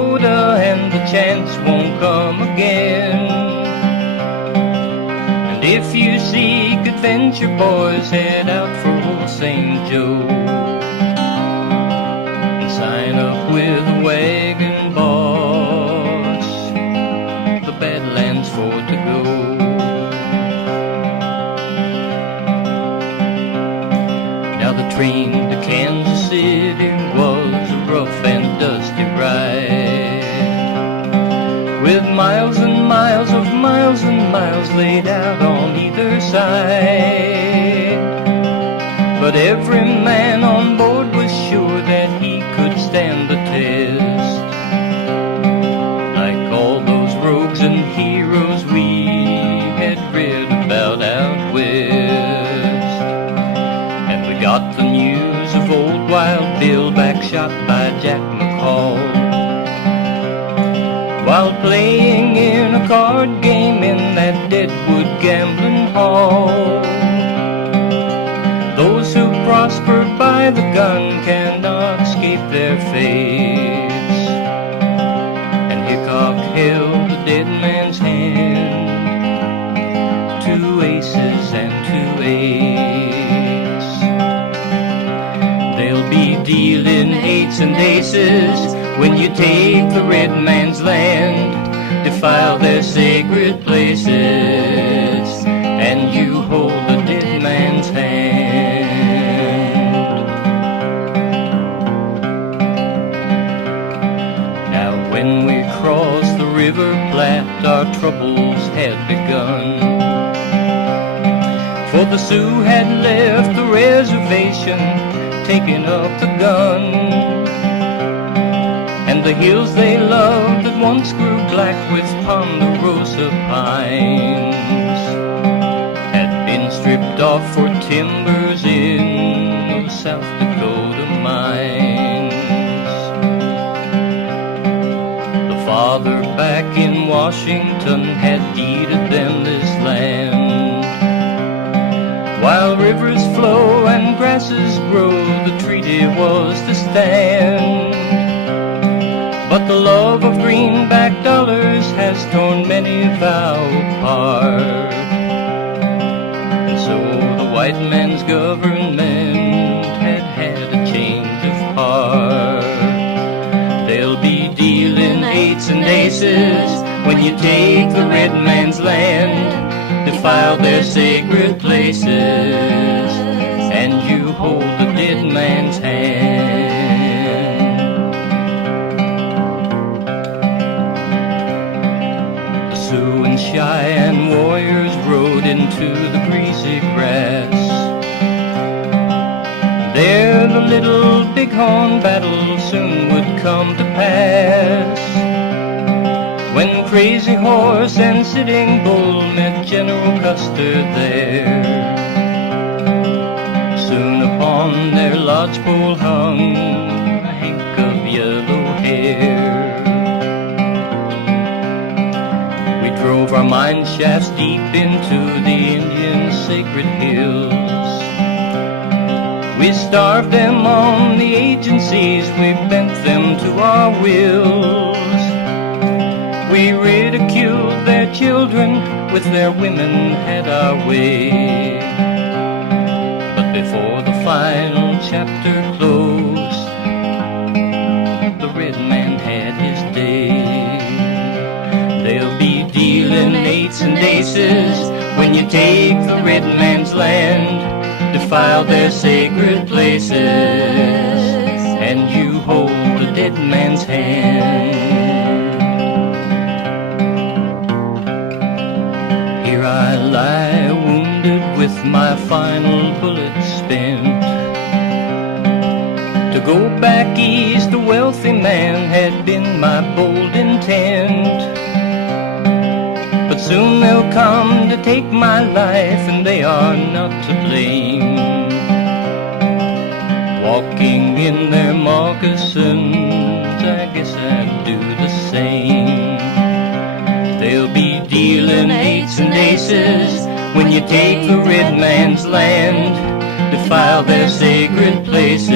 Dakota, and the chance won't come again. And if you seek adventure, boys, head out for old St. Joe and sign up with a wagon boss. The Badlands for to go. Now the train to Kansas City was a rough and dusty ride, with miles and miles of miles and miles laid out on either side. But every man on board was sure that he could stand the test, like all those rogues and heroes we had read about out west. And we got the news of old Wild Bill back shot by Jack McCall while playing in a card game in that Deadwood gambling hall. Those who prosper by the gun cannot escape their fates, and Hickok held the dead man's hand, 2 aces and 2 eights. They'll be dealing 8s and aces when you take the red man's land, defile their sacred places, and you hold the dead man's hand. Now when we crossed the River Platte, our troubles had begun, for the Sioux had left the reservation, taking up the gun. And the hills they loved that once grew black with ponderosa pines had been stripped off for timbers in the South Dakota mines. The father back in Washington had deeded them this land. While rivers flow and grasses grow, the treaty was to stand. But the love of greenback dollars has torn many vow apart, and so the white man's government had a change of heart. They'll be dealing 8s and aces when you take the red man's land, defile their sacred places, and you hold the dead man's hand. Sioux and Cheyenne warriors rode into the greasy grass. There the little bighorn battle soon would come to pass, when Crazy Horse and Sitting Bull met General Custer there. Soon upon their lodgepole hung a hank of yellow hair. Drove our mine shafts deep into the Indian sacred hills. We starved them on the agencies, we bent them to our wills. We ridiculed their children, with their women had our way. But before the final chapter closed, the red man had his day. They'll be dealing 8s and aces when you take the red man's land, defile their sacred places, and you hold the dead man's hand. Here I lie wounded with my final bullet spent. To go back east, a wealthy man had been my bold intent. But soon they'll come to take my life, and they are not to blame. Walking in their moccasins, I guess I'd do the same. They'll be dealing 8s and aces when you take the red man's land, defile their sacred places,